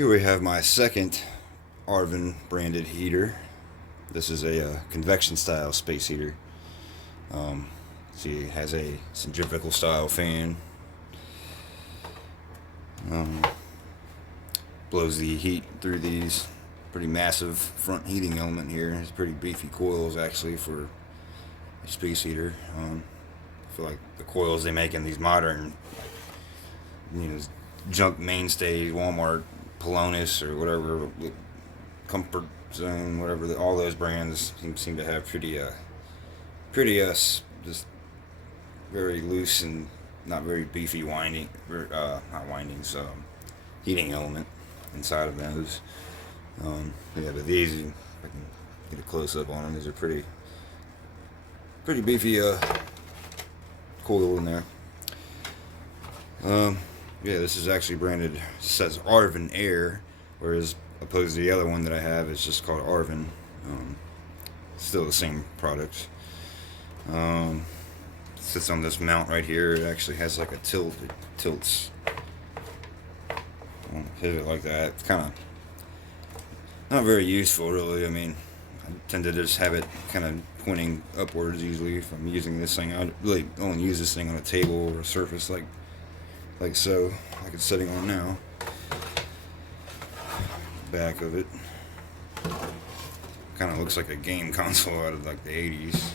Here we have my second Arvin branded heater. This is a convection style space heater. See, it has a centrifugal style fan. Blows the heat through these pretty massive front heating element here. It's pretty beefy coils actually for a space heater. I feel like the coils they make in these modern, junk mainstays, Walmart, Polonus, or whatever, Comfort Zone, whatever, all those brands seem to have pretty just very loose and not very beefy heating element inside of those. Yeah, but these, if I can get a close up on them, these are pretty beefy coil in there. Yeah, this is actually branded, says ArvinAir, whereas opposed to the other one that I have, it's just called Arvin. Still the same product. Sits on this mount right here. It actually has like a tilt. It tilts. Pivot like that. It's kind of not very useful, really. I mean, I tend to just have it kind of pointing upwards usually if I'm using this thing. I really only use this thing on a table or a surface like so, like it's sitting on now. Back of it kind of looks like a game console out of like the 80s.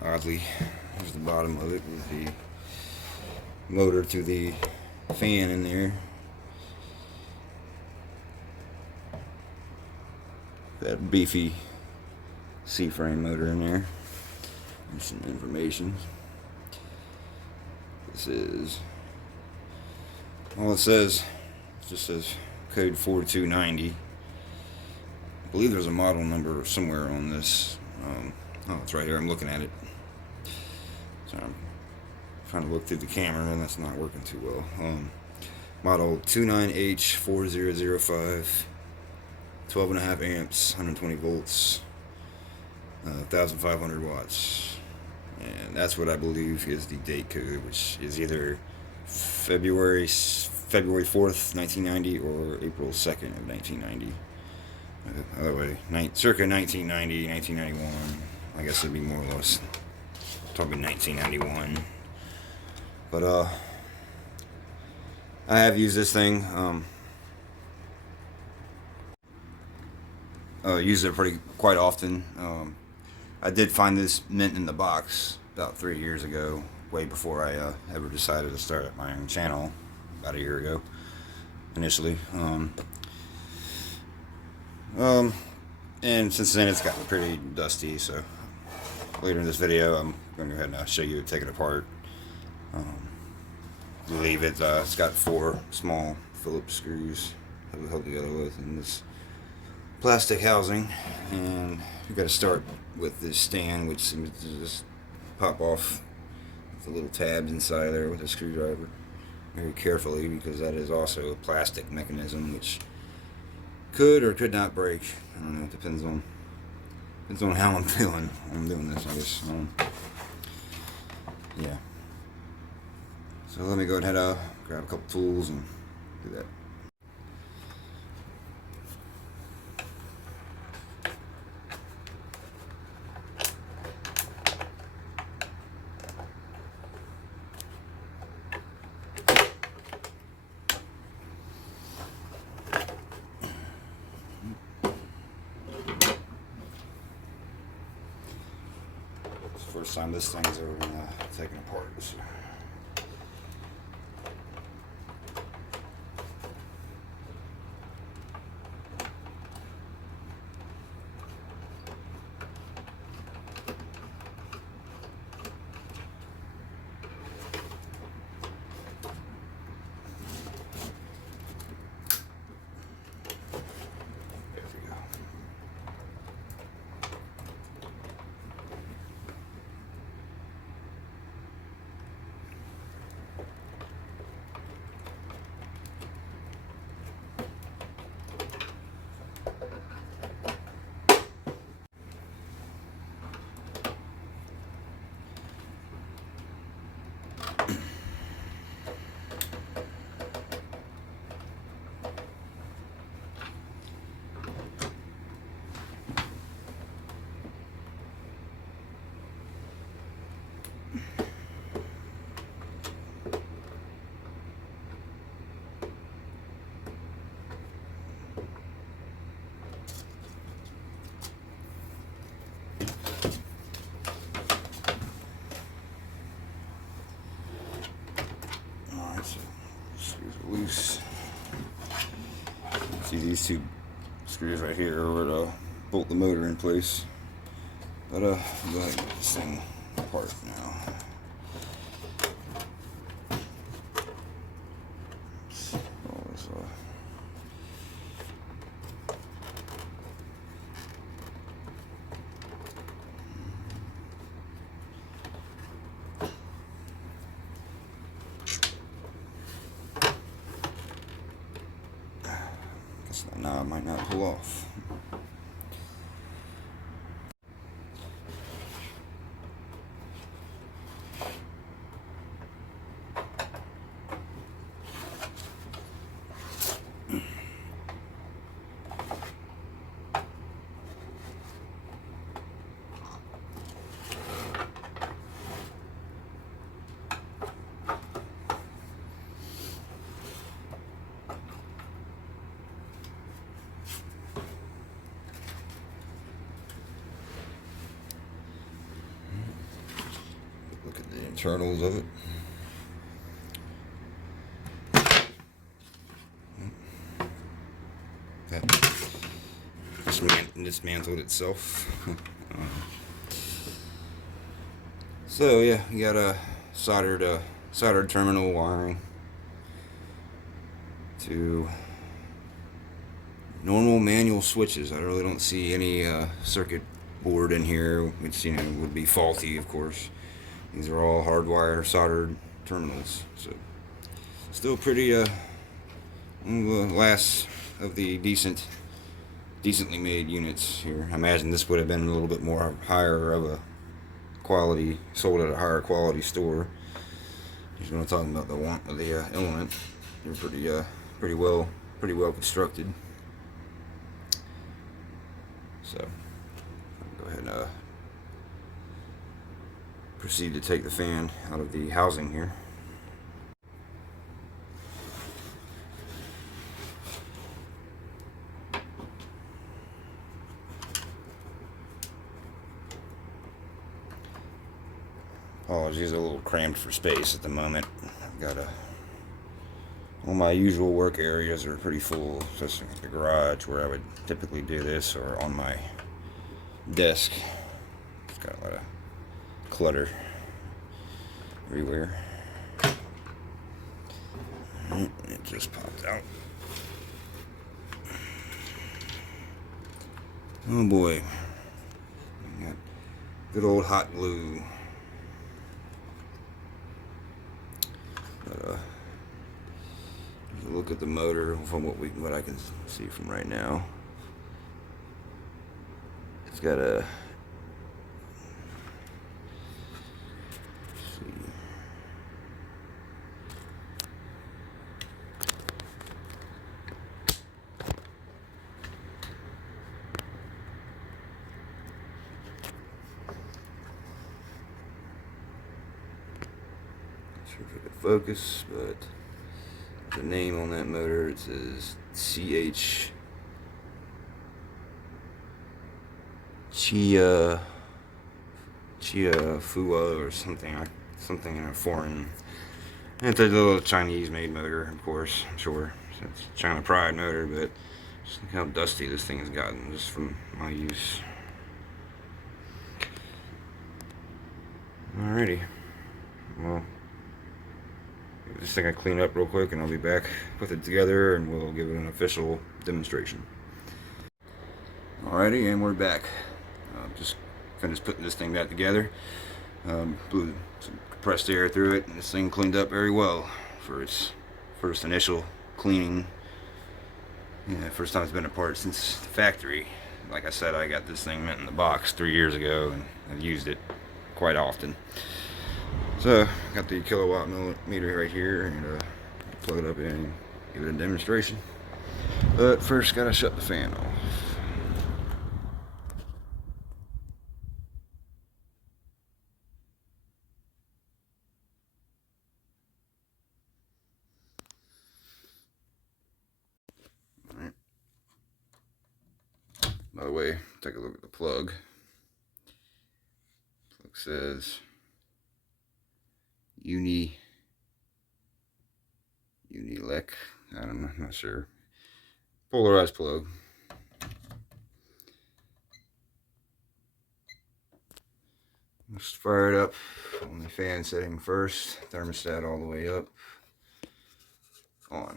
Oddly, there's the bottom of it with the motor to the fan in there. That beefy C-frame motor in there. There's some information. This is all it says. It just says code 4290. I believe there's a model number somewhere on this. Oh, it's right here. I'm looking at it. So I'm trying to look through the camera, and that's not working too well. Model 29H4005, 12.5 amps, 120 volts, 1,500 watts. And that's what I believe is the date code, which is either February 4th, 1990 or April 2nd of 1990. Other way, circa 1990, 1991. I guess it'd be more or less probably 1991. But I have used this thing. Use it quite often. I did find this mint in the box about 3 years ago, way before I ever decided to start my own channel, about a year ago, initially. And since then it's gotten pretty dusty, so later in this video I'm going to go ahead and show you take it apart. Leave it, it's got 4 small Phillips screws that will hold together with in this plastic housing, and you've got to start with this stand, which seems to just pop off with the little tabs inside there with a screwdriver very carefully, because that is also a plastic mechanism which could or could not break. I don't know, it depends on how I'm feeling when I'm doing this, I guess. Yeah. So let me go ahead and grab a couple tools and do that. First time this thing is ever been taken apart. So. two screws right here to bolt the motor in place. But I'm going to get this thing apart now. Guess that knob might not pull off. Look at the internals of it. That dismantled itself. So yeah, you got a soldered terminal wiring to normal manual switches. I really don't see any circuit board in here, which would be faulty, of course. These are all hardwired, soldered terminals. So still pretty one of the last of the decently made units here. I imagine this would have been a little bit more higher of a quality, sold at a higher quality store. Just when I'm talking about the element, they're pretty well constructed. So I'll go ahead and proceed to take the fan out of the housing here. Apologies, a little cramped for space at the moment. I've got all my usual work areas are pretty full, especially the garage where I would typically do this, or on my desk. It's got a lot of clutter everywhere. It just popped out. Oh boy. We got good old hot glue. But, look at the motor from what I can see from right now. It's got a sure if I could focus, but the name on that motor, it says Chia Fua or something in a foreign. It's a little Chinese made motor, of course, I'm sure. So it's a China Pride motor, but just look how dusty this thing has gotten just from my use. Alrighty. Well, this thing I clean up real quick and I'll be back with it together and we'll give it an official demonstration. Alrighty, and we're back. Just finished putting this thing back together. Blew some compressed air through it and this thing cleaned up very well for its first initial cleaning. Yeah, first time it's been apart since the factory. Like I said, I got this thing mint in the box 3 years ago and I've used it quite often. So, got the kilowatt meter right here, and plug it up in and give it a demonstration. But first, gotta shut the fan off. Alright. By the way, take a look at the plug. Plug says Unilec. I'm not sure. polarized plug. Let's fire it up on the fan setting first. Thermostat all the way up. On.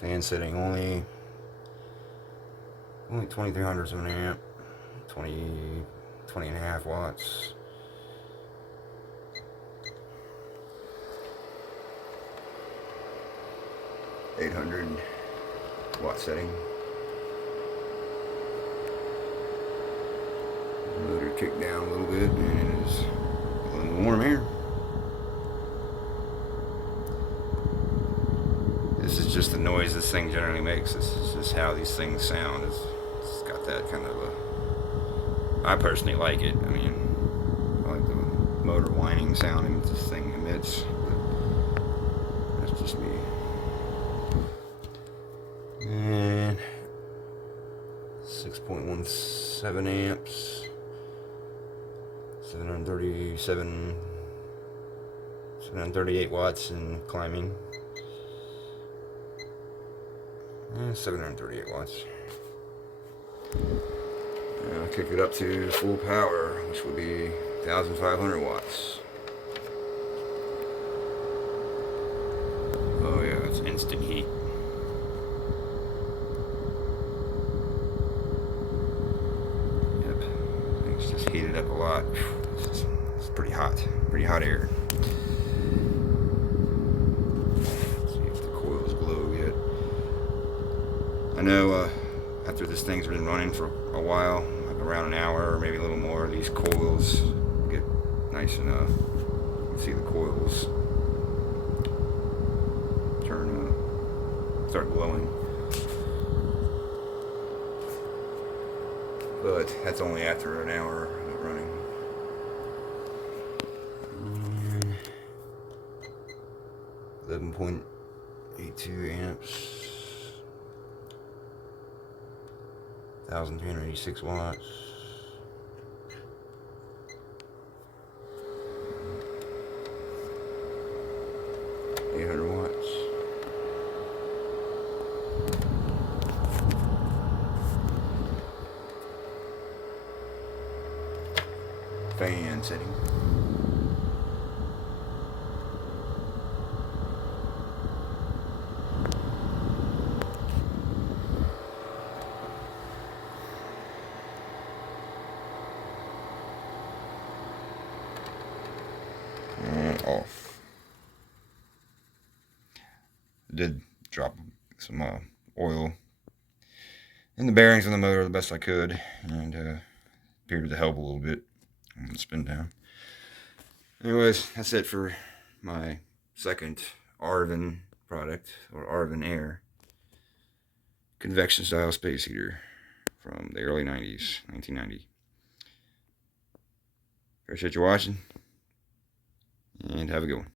Fan setting only 2300s of an amp, 20.5 watts. (800-watt setting). Motor kicked down a little bit, and it is blowing warm air. This is just the noise this thing generally makes. This is just how these things sound. It's got that kind of a... I personally like it. I mean, I like the motor whining sound this thing emits. But that's just me. And 6.17 amps. 738 watts and climbing. 738 watts. And I'll kick it up to full power, which would be 1,500 watts. Oh yeah, that's instant heat. Yep, it's just heated up a lot. It's pretty hot air. I know after this thing's been running for a while, like around an hour or maybe a little more, these coils get nice and you can see the coils start glowing. But that's only after an hour of it running. 11.82 amps. 1,386 watts. (800 watts). Fan setting. Off. Did drop some oil in the bearings on the motor the best I could, and appeared to help a little bit on the spin down. Anyways, that's it for my second Arvin product, or ArvinAir convection style space heater from the early 90s, 1990. Appreciate you watching, and have a good one.